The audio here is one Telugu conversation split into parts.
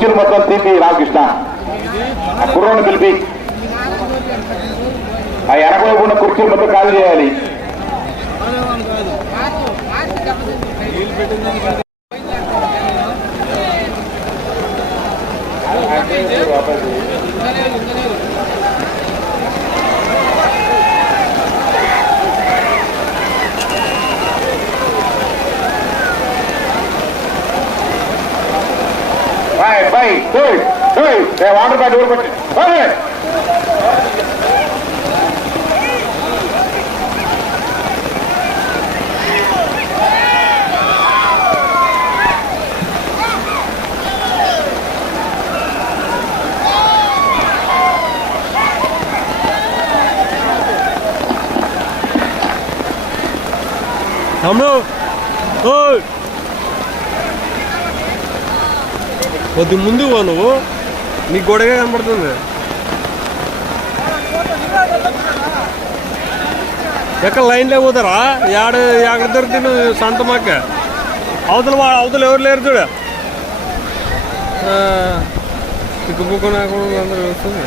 కుర్చీలు మొత్తం తీపి రామకృష్ణ. ఆ కుర్రోని పిలిపి ఆ ఎనకవైపు ఉన్న కుర్చీలు మొత్తం ఖాళీ చేయాలి. Vai, dois, dois. É o Agro vai duro para ti. Vai! Come on! Hey! కొద్ది ముందు పో నువ్వు. నీ గొడవే కనపడుతుంది. ఎక్కడ లైన్లో పోతారా? యాడ ఎక్కడ దొరికింది సంత మాక అవతల వా- అవతల ఎవరు లేరు చూడ. తిక్కుపుక్కు అందరూ వస్తుంది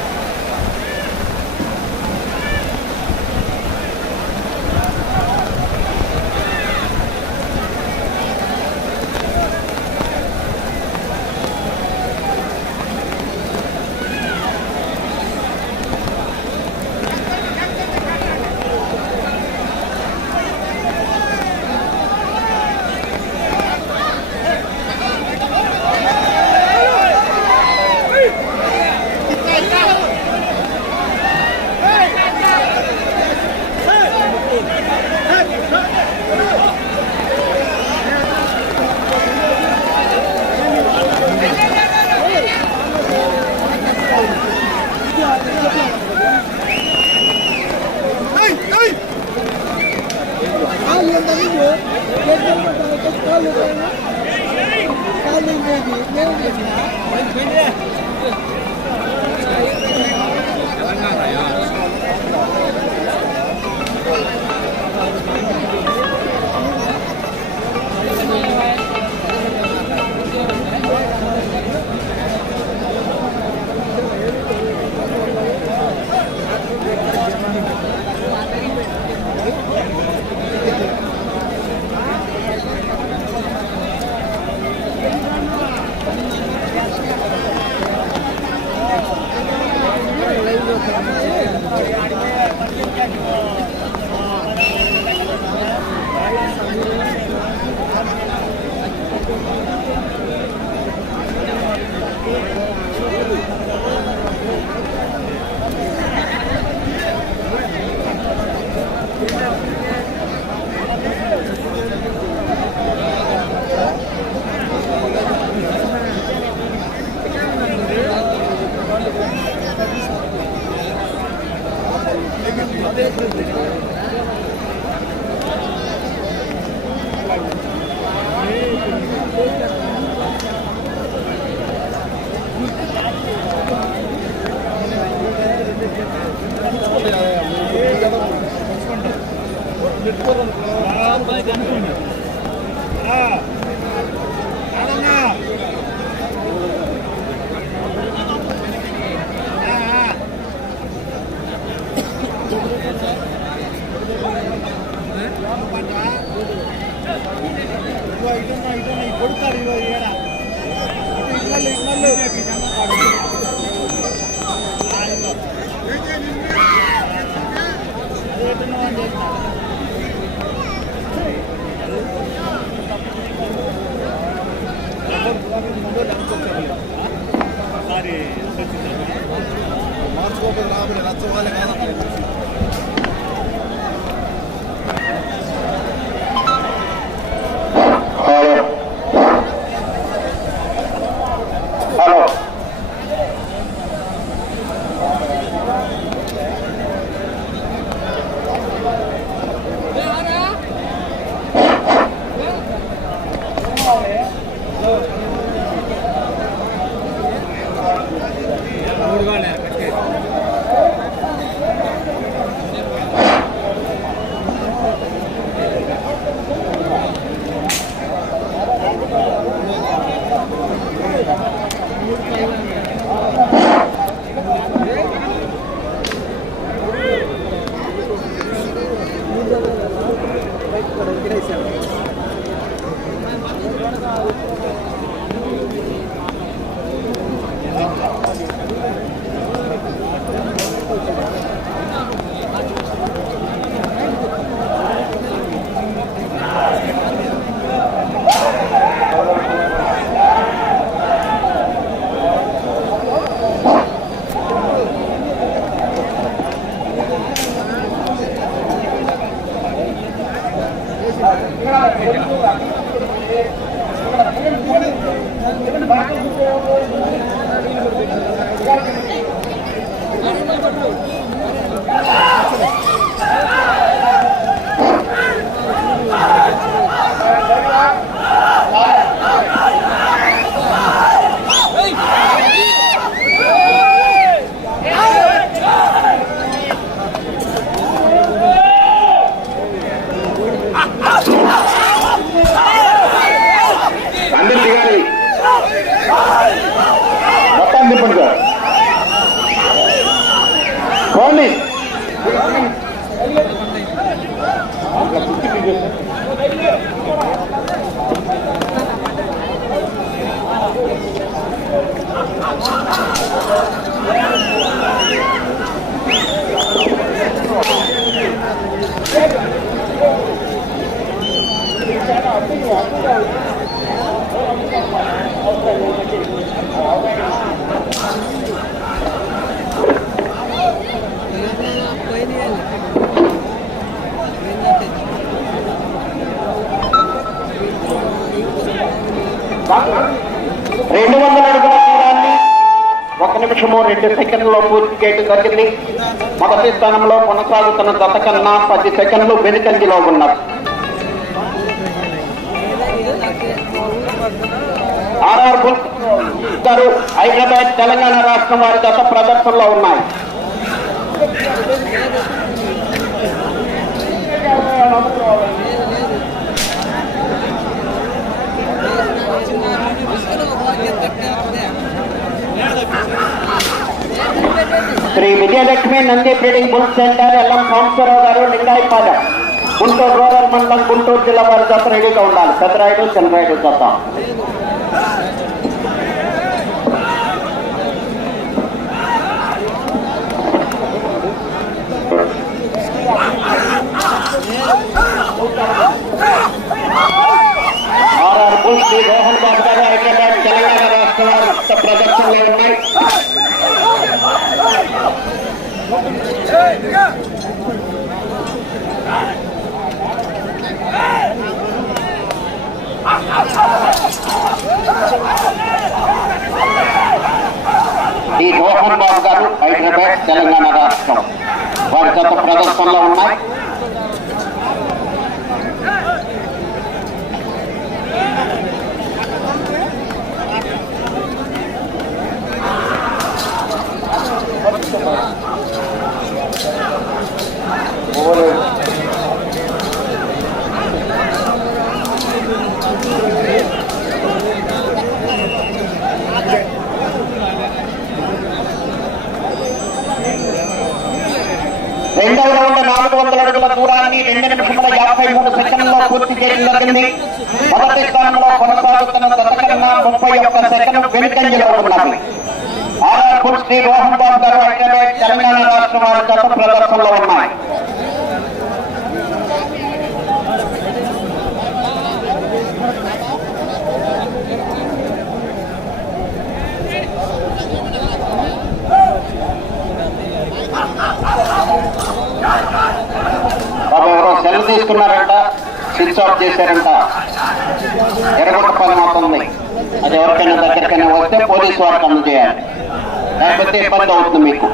Abi. హలో రెండు సెకండ్లో పూర్తి చేయడం జరిగింది మొదటి స్థానంలో కొనసాగుతున్న గత కన్నా పది సెకండ్లు వెనుకంజలో ఉన్నారు ఆర్ఆర్ బుల్ గారు హైదరాబాద్ తెలంగాణ రాష్ట్రం వారి గత ప్రదర్శనలో ఉన్నాయి. Shri Vijayalakshmi Nandi breeding bull centre Ellam Sambasivarao garu Lingayapalem Guntur rural మండలం గుంటూరు జిల్లా వారి జత రెడీగా ఉండాలి పెద్దరాయుడు చంద్రాయుడు జత ఆర్ఆర్ బుల్ శ్రీ మోహన్ బాబు గారు హైదరాబాద్ తెలంగాణ రాష్ట్ర వారి గత ప్రదర్శనలో ఉన్నాయి ఈ మోహన్ బాబు గారు హైదరాబాద్ తెలంగాణ రాష్ట్రం వారి గత ప్రదర్శనలో ఉన్నాయి రెండవ రౌండ్ నాలుగు వందల అడుగుల దూరాన్ని రెండు నిమిషముల యాభై మూడు సెకండ్లో పూర్తి చేయడం జరిగింది మొదటి స్థానంలో కొనసాగుతున్న గత కన్నా ముప్పై ఒక్క సెకండ్ వెనుకంజలో ఉన్నది. ఆదాపూర్ శ్రీ రోహన్ బాబు గారు హైదరాబాద్ తెలంగాణ రాష్ట్రం వారి గత ప్రదర్శనలో ఉన్నాయి. బాబు ఎవరో సెల్ తీసుకున్నారంట స్విచ్ ఆఫ్ చేశారంట. ఎరగొట్ట పని అవుతుంది అది ఎవరికైనా దగ్గరికైనా వస్తే పోలీసు వారికి అందజేయాలి లేకపోతే ఇబ్బంది అవుతుంది మీకు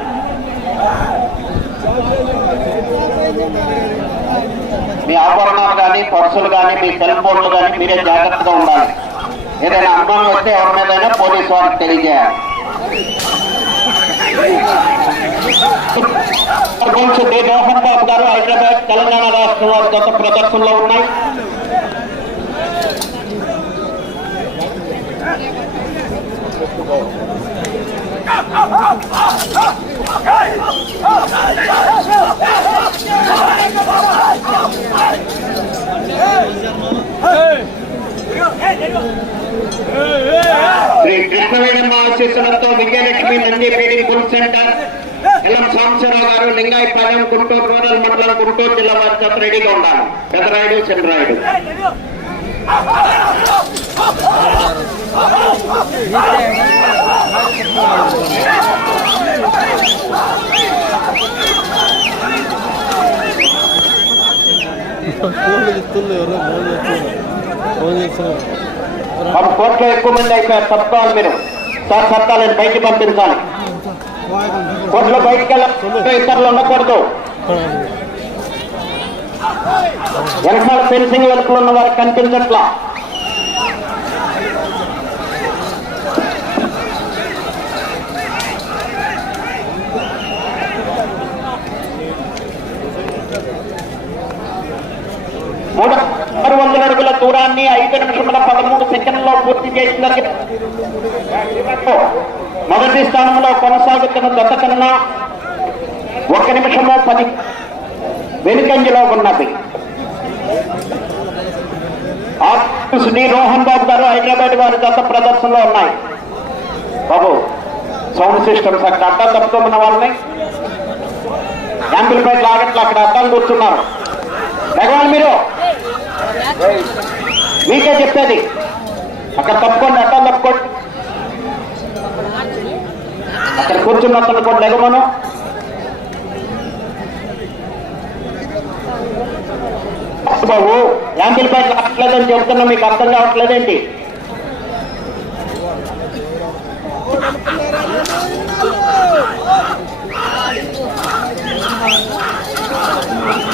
మీ ఆభరణాలు కానీ పర్సులు కానీ మీ సెల్ ఫోన్లు కానీ మీరే జాగ్రత్తగా ఉండాలి ఏదైనా అనుమానం వస్తే ఎవరి మీదైనా పోలీసు వారికి తెలియజేయాలి గురించి డి మోహన్ బాబు గారు హైదరాబాద్ తెలంగాణ రాష్ట్రం వారి గత ప్రదర్శనలో ఉన్నాయి శ్రీ కృష్ణవేణమ్మ ఆశీస్సులతో Vijayalakshmi Nandi feeding food centre ఎల్లం సాంబశివరావు గారు లింగాయపాలెం గుంటూరు రూరల్ మండలం గుంటూరు జిల్లా వారి చేత రెడీగా ఉండాలి. పెదరాయుడు చంద్రాయుడు ఫోన్ చెప్తుంది ఎక్కువ మంది అయిపోయారు. తప్పుకోవాలి మీరు. సార్ సత్తాలని బయటికి పంపించాలి. కోట్లో బయటికి వెళ్ళి ఇతరులు ఉండకూడదు. వెనకాల ఫెన్సింగ్ వెనుకలు ఉన్న వారికి కనిపించట్లా. మూడు ఆరు వందల అడుగుల దూరాన్ని ఐదు నిమిషముల పదమూడు సెకండ్లో పూర్తి చేసిన మొదటి స్థానంలో కొనసాగుతున్న దశ కన్నా ఒక నిమిషము పది వెనుకంజలో ఉన్నది. ఆర్టిస్ట్ రోహన్ బాబు గారు హైదరాబాద్ వారి గత ప్రదర్శనలో ఉన్నాయి. బాబు సౌండ్ సిస్టమ్స్ అక్కడ అడ్డం తప్పుతున్న వాళ్ళని యాంపిల్ పైన లాగట్లు అక్కడ అడ్డం కూర్చున్నారు. భగవాన్ మీరు మీకే చెప్పేది అక్కడ తప్పుకోండి అడ్డం తప్పుకోండి. అక్కడ కూర్చున్న అతను బాబు. యాంపిల్ పైన లాగట్లేదని చెప్తున్నా మీకు అర్థం కావట్లేదేంటి?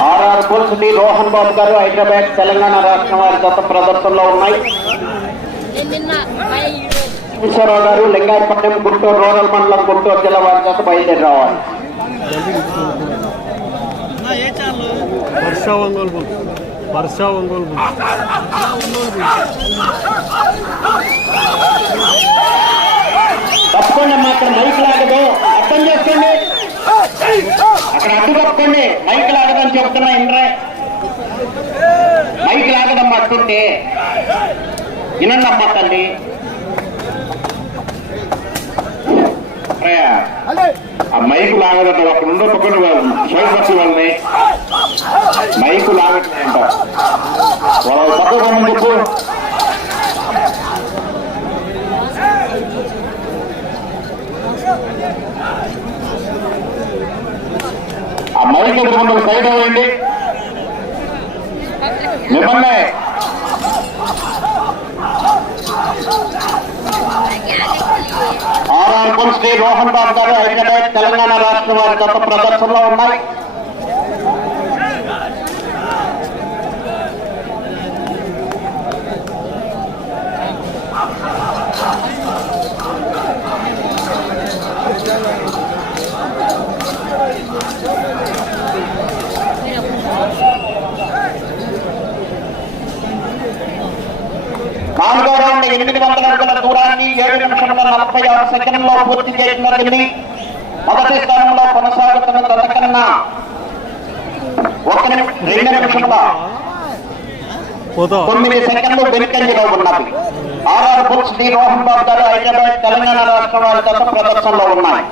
RR bulls D Rohan Babu garu Hyderabad Telangana రాష్ట్రం వారి గత ప్రదర్శనలో ఉన్నాయి. ఈశ్వరరావు గారు లింగాయపట్నం గుంటూరు రూరల్ మండలం గుంటూరు జిల్లా వారి చేత బయలుదేరి రావాలి. వర్ష ఒంగోలు తప్పకుండా మాత్రం అక్కడ మైక్ లాగదు. అర్థం చేసుకోండి. అక్కడ అడ్డు తప్పండి మైక్ లాగదని చెప్తున్నా ఇంద్రే. మైక్ లాగదమ్మా అట్టుంటే వినండమ్మా తల్లి. ఆ మైకు లాగదంటే అక్కడ ఉండో పక్కన సోయపచ్చి వాళ్ళని మైకు లాగట్లేదంట. వాళ్ళ పక్కన రమ్మని ఆ మైక్ ఎదురుకుండా సైడ్ అవ్వండి. మిమ్మల్ని ఆర్ఆర్ శ్రీ రోహన్ బాబు గారు హైదరాబాద్ తెలంగాణ రాష్ట్రం వారి గత ప్రదర్శనలో ఉన్నాయి. రౌండ్ ఎనిమిది వందల అడుగుల దూరాన్ని ఏడు నిమిషముల నలభై ఆరు సెకండ్లో పూర్తి చేయడం జరిగింది మొదటి స్థానంలో కొనసాగుతున్న గత కన్నా ఒక నిమిషం రెండు నిమిషముల తొమ్మిది సెకండ్లు వెనుకంజలో ఉన్నది. RR bulls D Rohan Babu garu Hyderabad Telangana రాష్ట్రం వారి గత ప్రదర్శనలో ఉన్నాయి.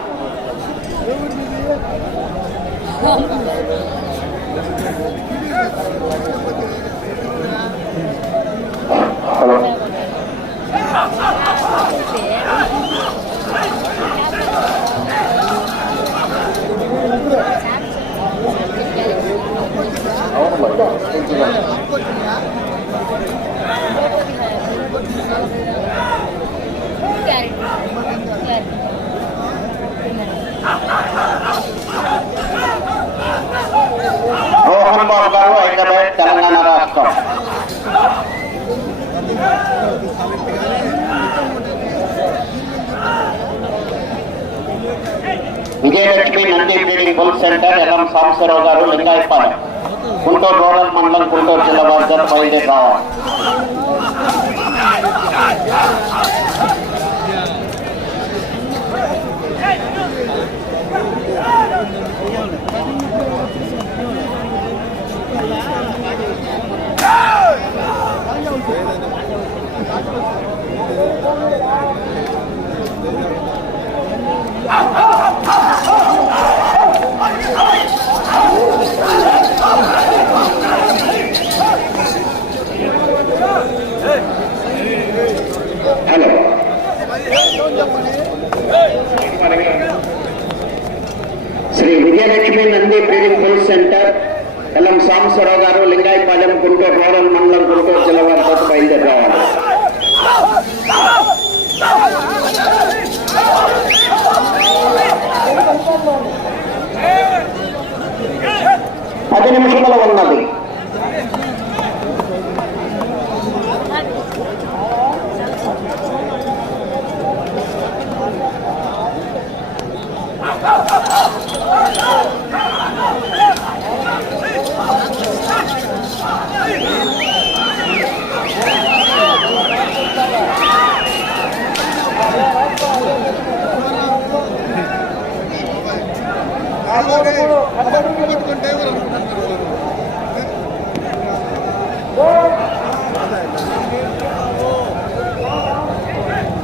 హలో. రోహన్ బాబు గారు హైదరాబాద్ తెలంగాణ రాష్ట్రం Vijayalakshmi Nandi breeding bull centre LM Sambasivarao garu Lingayapalem Guntur rural mandal Guntur जिला बाजार पहिले Vijayalakshmi Nandi breeding health centre LM Sambashwararao garu Lingayapalem Guntur rural మండలం గుంటూరు జిల్లా వారితో బయలుదేరి రావాలి పది నిమిషంలో ఉన్నది.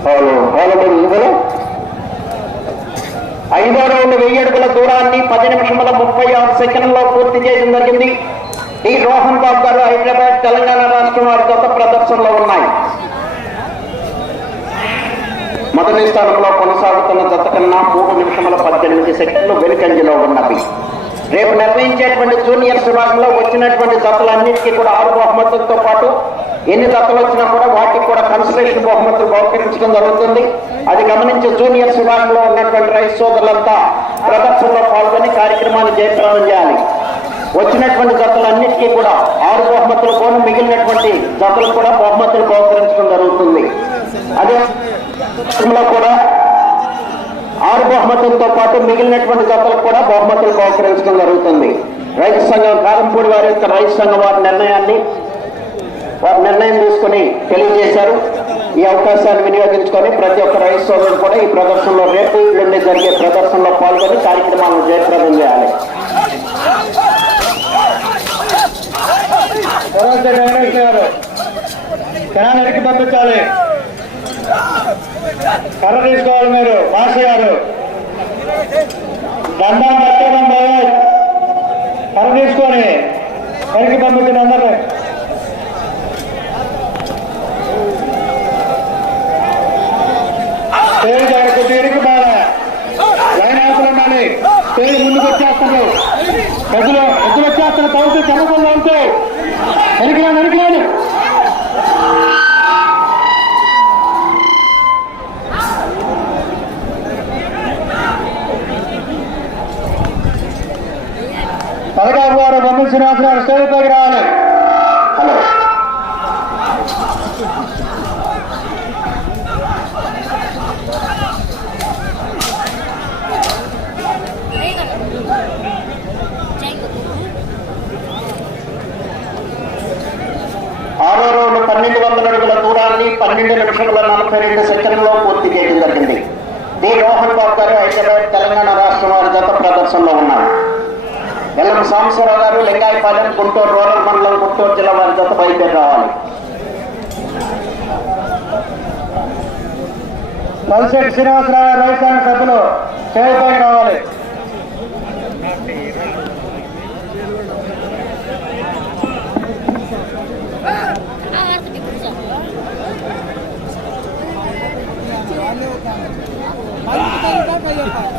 అవును అవును ఇందులో ఐదో రౌండ్ వెయ్యి అడుగుల దూరాన్ని పది నిమిషముల ముప్పై ఆరు సెకండ్లో పూర్తి చేయడం జరిగింది. ఈ రోహన్ బాబు గారు హైదరాబాద్ తెలంగాణ రాష్ట్రం వారి కొత్త ప్రదర్శనలో ఉన్నాయి. మొదటి స్థానంలో కొనసాగుతున్న జత కన్నా మూడు నిమిషముల పద్దెనిమిది సెకండ్లు వెనుకంజలో ఉన్నవి. రేపు నిర్వహించేటువంటి జూనియర్ విభాగంలో వచ్చినటువంటి జతలన్నింటికీ కూడా ఆరు బహుమతులతో పాటు ఎన్ని జతలు వచ్చినా కూడా వాటికి కూడా కన్సలేషన్ బహుమతులు బహుకరించడం జరుగుతుంది. అది గమనించి జూనియర్ విభాగంలో ఉన్నటువంటి రైతు సోదరులంతా ప్రదర్శనలో పాల్గొని కార్యక్రమాన్ని జయప్రదం చేయాలి. వచ్చినటువంటి జతలన్నిటికీ కూడా ఆరు బహుమతులు పోను మిగిలినటువంటి జతలు కూడా బహుమతులు బహుకరించడం జరుగుతుంది. అదే కూడా ఆరు బహుమతులతో పాటు మిగిలినటువంటి జతలకు కూడా బహుమతులు బహుకరించడం జరుగుతుంది. రైతు సంఘం కారంపూడి వారి యొక్క రైతు సంఘం వారి నిర్ణయాన్ని వారి నిర్ణయం తీసుకుని తెలియజేశారు. ఈ అవకాశాన్ని వినియోగించుకొని ప్రతి ఒక్క రైతు సోదరుడు కూడా ఈ ప్రదర్శనలో రేపు నుండి జరిగే ప్రదర్శనలో పాల్గొని కార్యక్రమాలను జయప్రదం చేయాలి. జనాలకి పంపించాలి కర్ర తీసుకోవాలి మీరు మాస్టర్ గారు. దండం పెట్టడం లేదు. కర్ర తీసుకొని పైకి పంపించండి అందరూ స్టేజ్ దగ్గరకు తీరికి బాగా లైన్ ఆకులు స్టేజ్ ముందుకు వచ్చేస్తారు ఎద్దులు ఎదురు వచ్చేస్తారు కౌంటర్ చెమ్మకుండా ఉంటే వెనక్కి రాను, వెనక్కి రాను. పదకారు వారు బొమ్మ స్టేజ్ రావాలి. హలో. ఆరో పన్నెండు వందల అడుగుల దూరాన్ని పన్నెండు నిమిషముల నలభై రెండు సెకండ్లో పూర్తి చేయడం జరిగింది. డి. రోహన్ బాబు గారు హైదరాబాద్ తెలంగాణ రాష్ట్రం వారి జత ప్రదర్శనలో ఉన్నారు. ఎల్ఎం సాంబశ్వరరావు గారు లింగాయపాలెం గుంటూరు రూరల్ మండలం గుంటూరు జిల్లా వారి జత బయలుదేరి రావాలి నల్శెట్టి శ్రీనివాసరావు గారు రైతు సంఘ సభ్యులు స్టేజ్ పైకి రావాలి ఆర్ఆర్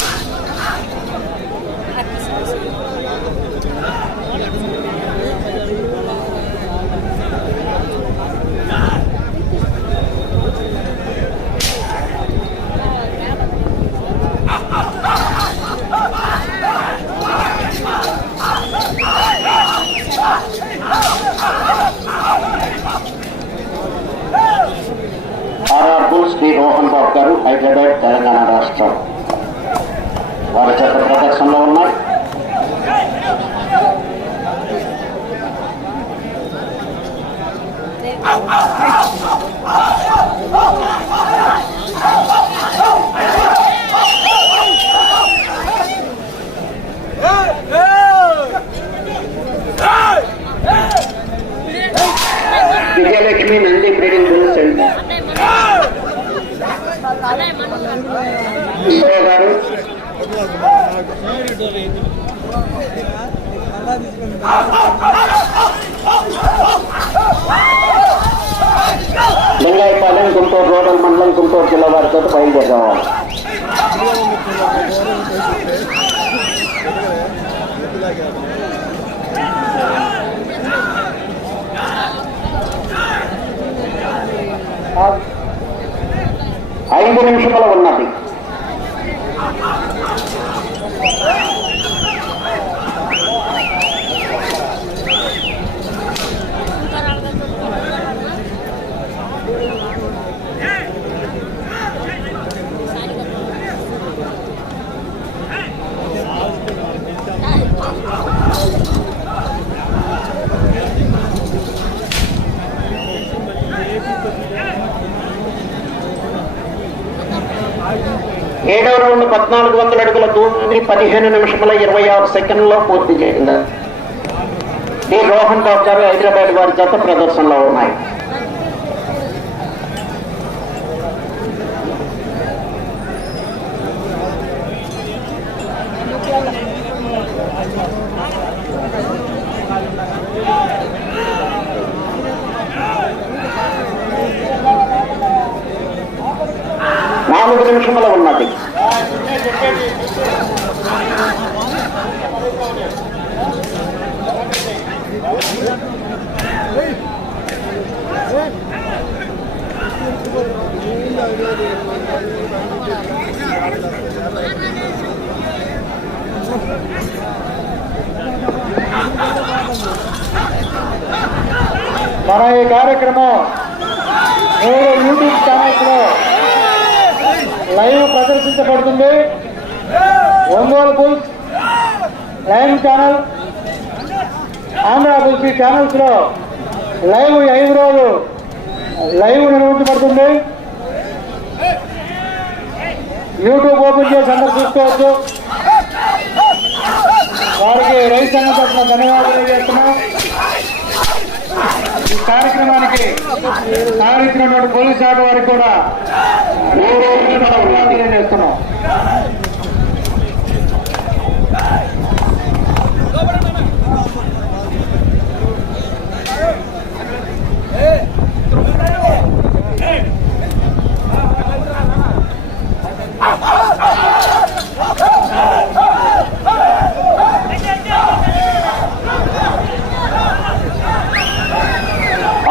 లింగాయపాలెం గుంటూరు రూరల్ మండలం గుంటూరు జిల్లా వారితో బయలుదేరాము ఐదు నిమిషములు ఉన్నది ఏడవ రౌండ్ పద్నాలుగు వందల అడుగుల దూరాన్ని పదిహేను నిమిషముల ఇరవై ఆరు సెకండ్లో పూర్తి చేసింది ఈ రోహన్ రావు గారు హైదరాబాద్ వారి జత ప్రదర్శనలో ఉన్నాయి. నాలుగు నిమిషముల ఉన్నది. మన ఈ కార్యక్రమం మూడు యూట్యూబ్ ఛానల్స్లో లైవ్ ప్రదర్శించబడుతుంది. Ongole bulls live channel Andhra bulls ఈ ఛానల్స్లో లైవ్ ఐదు రోజులు లైవ్ నిర్వహించబడుతుంది యూట్యూబ్ ఓపెన్ చేసి అందరు చూసుకోవచ్చు. వారికి రైతు సంఘం తరఫున ధన్యవాదాలు చేస్తున్నాం ఈ కార్యక్రమానికి సహకరించినటువంటి పోలీస్ శాఖ వారికి కూడా చేస్తున్నాం తెలియజేస్తున్నాం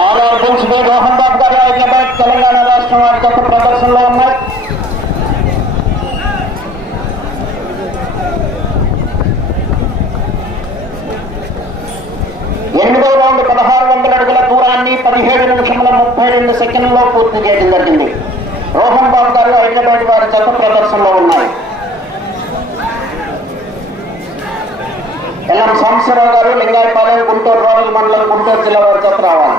ఆర్ఆర్ బుల్స్ బే రోహన్ బాబు గారు హైదరాబాద్ తెలంగాణ రాష్ట్రం వారి జత ప్రదర్శనలో ఉన్నాయి ఎనిమిదవ రౌండ్ పదహారు వందల అడుగుల దూరాన్ని పదిహేడు నిమిషముల ముప్పై రెండు సెకండ్లో పూర్తి చేయడం జరిగింది రోహన్ బాబు గారు హైదరాబాద్ వారి జత ప్రదర్శనలో ఉన్నాయి ఎల్ఎం సాంబశివరావు గారు లింగాయపాలెం గుంటూరు రూరల్ మండలం గుంటూరు జిల్లా వారి జత రావాలి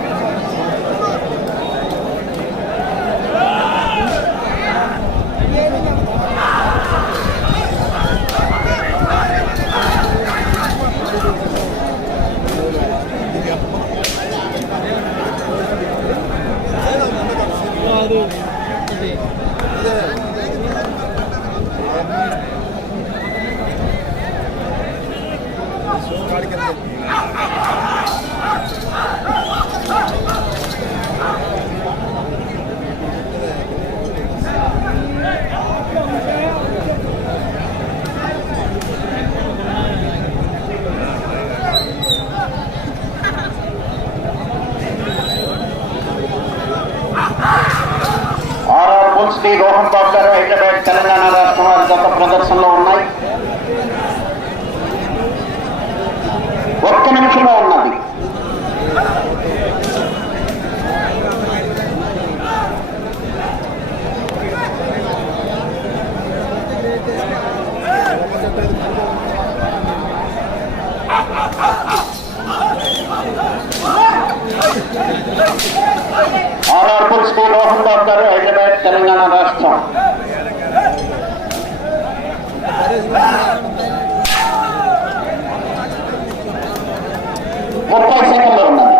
శ్రీ రోహన్ బాబు గారు హైదరాబాద్ తెలంగాణ రాష్ట్రం వారి గత ప్రదర్శనలో ఉన్నాయి. ఒక్క నిమిషం ఉన్నది RR bulls D Rohan Babu garu Hyderabad Telangana రాష్ట్రం ముప్పై సెకండ్లు ఉన్నది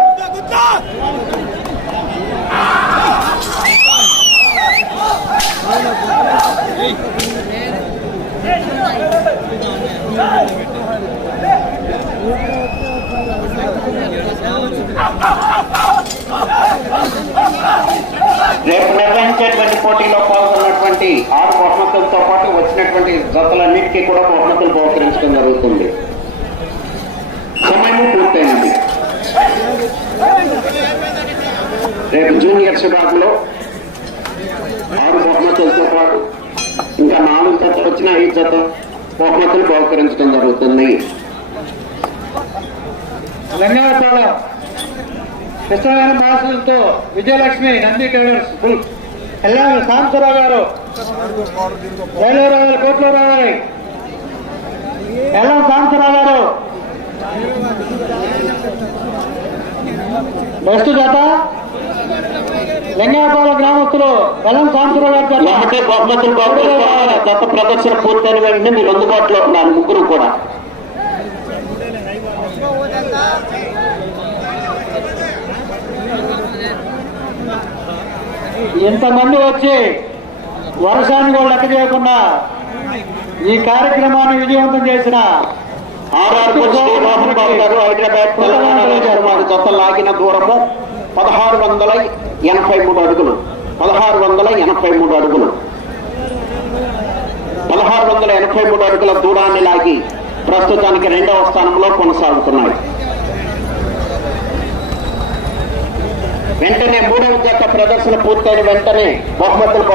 జరిగినటువంటి జతలన్నిటికీ కూడా బహుమతులు బహుకరించడం జరుగుతుంది. సమయం పూర్తయింది. రేపు జూనియర్స్ విభాగంలో ఆరు బహుమతులతో పాటు ఇంకా నాలుగు జత వచ్చిన ఐదు జత బహుమతులు బహుకరించడం జరుగుతుంది. ధన్యవాదాలు విజయలక్ష్మి నంది టైలర్స్ బుల్స్ ఎల్లాగ సాంబశివరావు గారు. రైల్వే రావాలి కోట్లో రావాలి. ఎల్లం సాంబశివరావు గారు. బెస్ట్ జత. లింగాపాలెం గ్రామస్తులు ఎల్లం సాంబశివరావు గారు బహుమతులు ప్రదర్శన పూర్తయిన వెంటనే మీరు అందుబాటులో ఉన్నారు ముగ్గురు కూడా. ఇంతమంది వచ్చి వర్షాన్ని కూడా లెక్క చేయకుండా ఈ కార్యక్రమాన్ని విజయవంతం చేసిన హైదరాబాద్ జత లాగిన దూరము. పదహారు వందల ఎనభై మూడు అడుగులు. పదహారు వందల ఎనభై మూడు అడుగులు. పదహారు వందల ఎనభై మూడు అడుగుల దూరాన్ని లాగి ప్రస్తుతానికి రెండవ స్థానంలో కొనసాగుతున్నాయి. వెంటనే మూడవ జత ప్రదర్శన పూర్తయిన వెంటనే బహుమతులు